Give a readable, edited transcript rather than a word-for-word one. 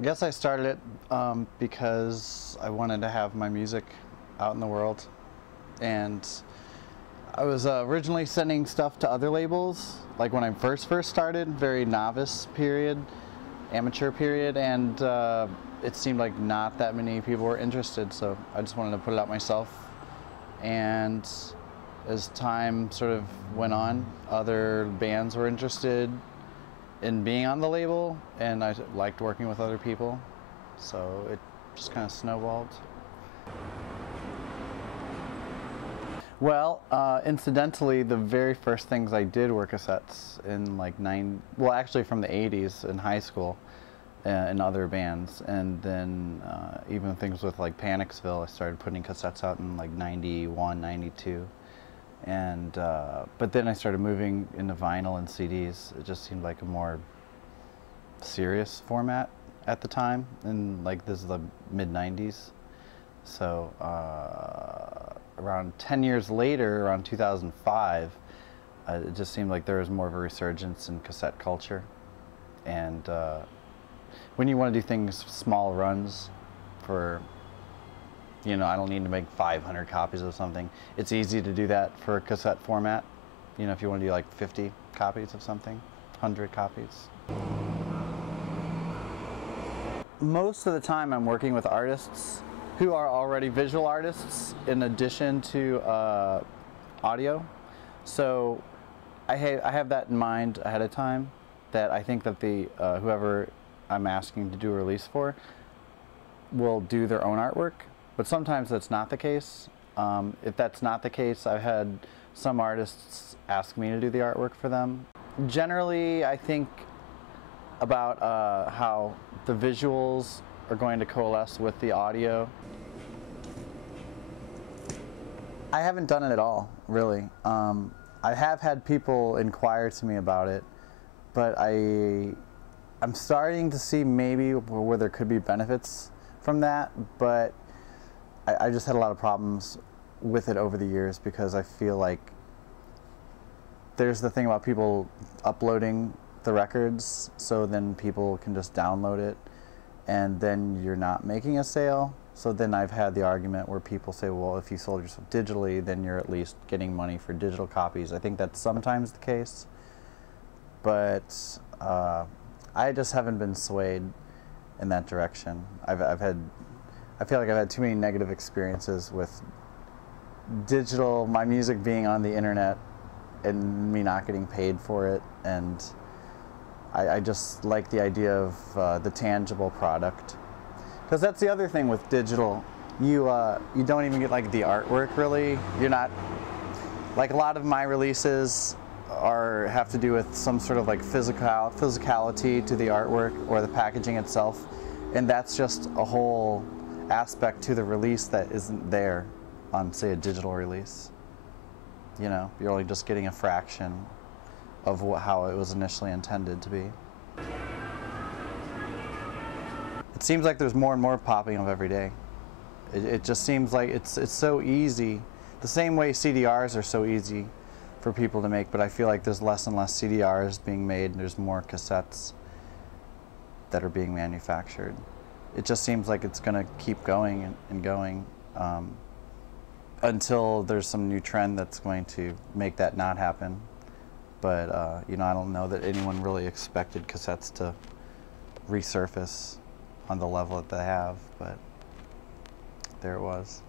I guess I started it because I wanted to have my music out in the world, and I was originally sending stuff to other labels, like when I first started, very novice period, amateur period, and it seemed like not that many people were interested, so I just wanted to put it out myself. And as time sort of went on, other bands were interested in being on the label, and I liked working with other people, so it just kind of snowballed. Well, incidentally, the very first things I did were cassettes in like well, actually from the 80s in high school in other bands, and then even things with like Panicsville, I started putting cassettes out in like 91, 92. And but then I started moving into vinyl and CDs. It just seemed like a more serious format at the time, and like this is the mid-90s. So around 10 years later, around 2005, it just seemed like there was more of a resurgence in cassette culture. And when you want to do things small runs for, you know, I don't need to make 500 copies of something. It's easy to do that for a cassette format. You know, if you want to do like 50 copies of something, 100 copies. Most of the time I'm working with artists who are already visual artists in addition to audio. So I have that in mind ahead of time, that I think that the whoever I'm asking to do a release for will do their own artwork. But sometimes that's not the case. If that's not the case, I've had some artists ask me to do the artwork for them. Generally, I think about how the visuals are going to coalesce with the audio. I haven't done it at all, really. I have had people inquire to me about it, but I'm starting to see maybe where there could be benefits from that, but I just had a lot of problems with it over the years, because I feel like there's the thing about people uploading the records, so then people can just download it, and then you're not making a sale. So then I've had the argument where people say, well, if you sold yourself digitally, then you're at least getting money for digital copies. I think that's sometimes the case, but I just haven't been swayed in that direction. I feel like I've had too many negative experiences with my music being on the internet and me not getting paid for it, and I just like the idea of the tangible product. Because that's the other thing with digital, you don't even get like the artwork really. You're not, like a lot of my releases have to do with some sort of like physicality to the artwork or the packaging itself, and that's just a whole aspect to the release that isn't there on, say, a digital release. You know, you're only just getting a fraction of how it was initially intended to be. It seems like there's more and more popping up every day. It just seems like it's so easy. The same way CDRs are so easy for people to make, but I feel like there's less and less CDRs being made, and there's more cassettes that are being manufactured. It just seems like it's going to keep going and going until there's some new trend that's going to make that not happen. But you know, I don't know that anyone really expected cassettes to resurface on the level that they have, but there it was.